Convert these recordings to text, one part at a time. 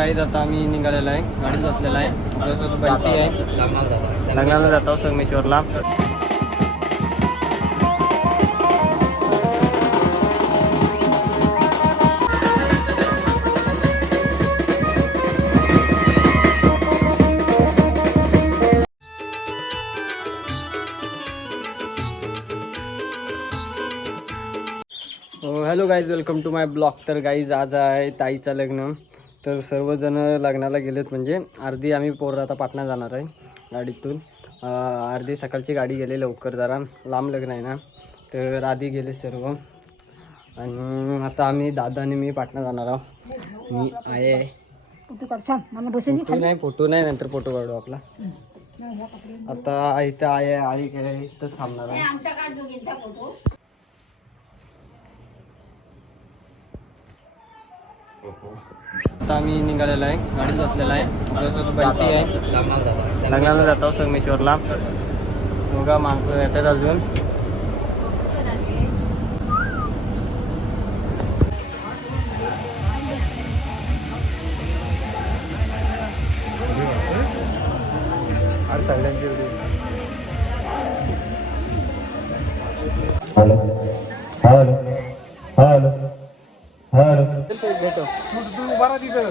काही आता आम्ही निघालेला आहे, गाडीत बसलेला आहे. आपल्यासोबत बंटी आहे. लग्नाला जातो संगमेश्वरला. Hello guys, welcome to my blog. तर गाईज आज आहे ताईचं लग्न. तर सर्वजण लग्नाला गेलेत, म्हणजे अर्धी आम्ही पोरं आता पाटणा जाणार आहे गाडीतून. अर्धी सकाळची गाडी गेली लवकर, जरा लांब लग्न आहे ना, तर आधी गेले सर्व. आणि आता आम्ही दादा आणि मी पाटणा जाणार आहोत. मी आहे फोटो नाही नंतर फोटो काढू आपला. आता इथं आई इथंच थांबणार आहे. आता आम्ही निघालेला आहे, गाडीत बसलेला आहे. आपल्यासोबत बंटी आहे. लग्नाला जातो संगमेश्वरला. दोघा माणसं येतात अजून. हॅलो हॅलो हॅलो हॅलो भेटो तू बरा तिथं.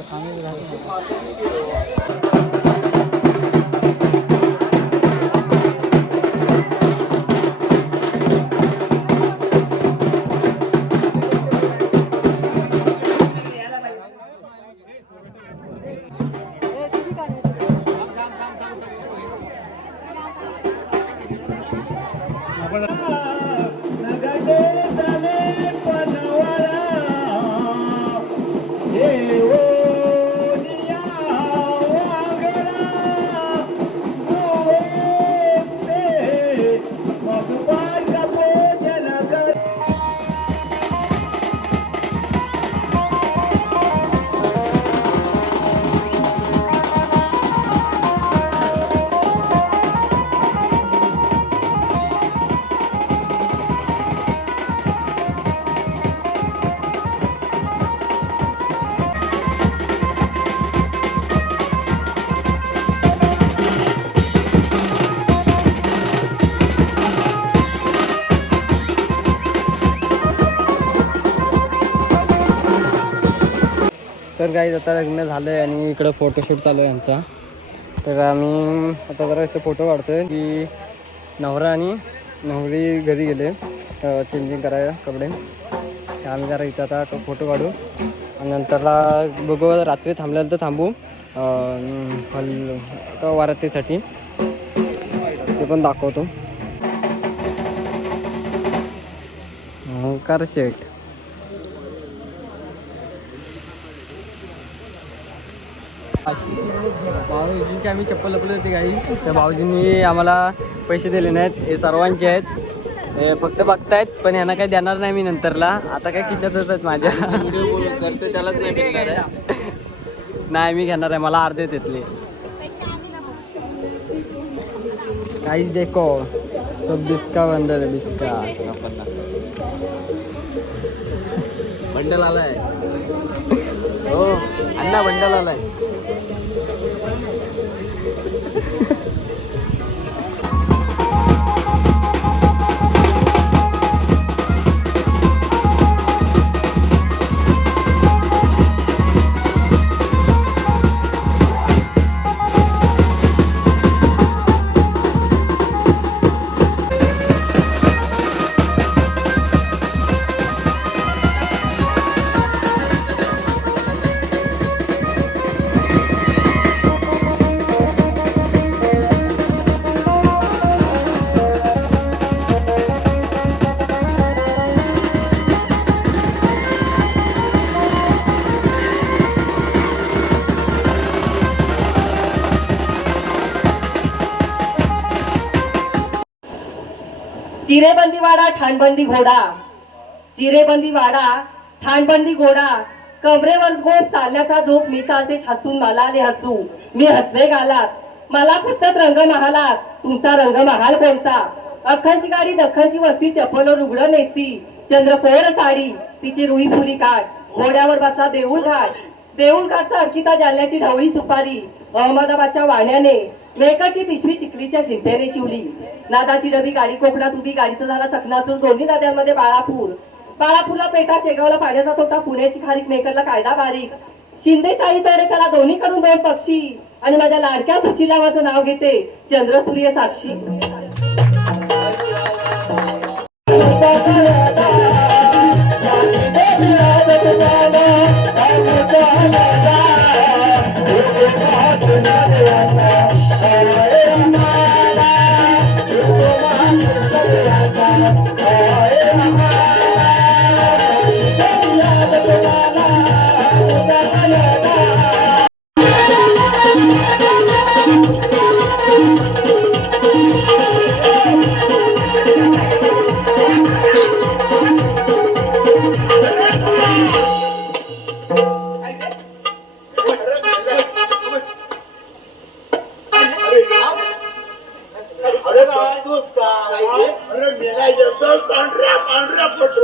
तर काही आता लग्न झालं आहे आणि इकडं फोटोशूट चालू आहे यांचा. तर आम्ही आता जरा इथे फोटो काढतो आहे की नवरा आणि नवरी घरी गेले चेंजिंग करायला कपडे. आम्ही जरा इथं आता फोटो काढू आणि नंतरला बघू. रात्री थांबल्यानंतर थांबू वारातीसाठी, ते पण दाखवतो. कार शेट भाऊजींची आम्ही चप्पल लपले होते काही, तर भाऊजींनी आम्हाला पैसे दिले नाहीत. हे सर्वांचे आहेत, हे फक्त बघतायत, पण यांना काही देणार नाही मी नंतरला. आता काय खिशातच आहेत माझ्या. व्हिडिओ करतो त्यालाच नाही भेटणार आहे. नाही मी घेणार आहे, मला अर्धे तिथले काहीच. देखो तो बिस्का बंडल आहे, बिस्का बंडल आलाय. हो अण्णा बंडल आलाय. चिरेबंदी वाडा ठाणबंदी घोडा, चिरेबंदी वाडा ठाणबंदी घोडा, कमरेवर गोप चालल्याचा झोप, मी चालते हसून मला आले हसू, मी हसले गालात, मला पुस्तक रंग महालात, तुमचा रंग महाल कोणता? अख्खांची गाडी दख्खनची वस्ती, चप्पल उघड नेसती, चंद्रकोर साडी तिची रुई फुली काठ, घोड्यावर बसला देऊळ घाट, देऊळघाटचा अडकिता जालन्याची ढवळी सुपारी अहमदाबादच्या वाण्याने मेकरची पिशवी चिखलीच्या शिंप्याने शिवली. नादाची डबी गाडी कोकणात उभी, गाडीचा झाला चकनाचूर. दोन्ही नद्यांमध्ये बाळापूरला पेटा, शेगावला पाण्याचा तोटा, पुण्याची खारीक, मेकरला कायदा बारीक. शिंदेशाही तडे त्याला दोन्हीकडून दोन पक्षी आणि माझ्या लाडक्या सुशीला माझं नाव घेते चंद्रसूर्य साक्षी. अरे मेला एकदम पांढऱ्या पांढऱ्या फोटो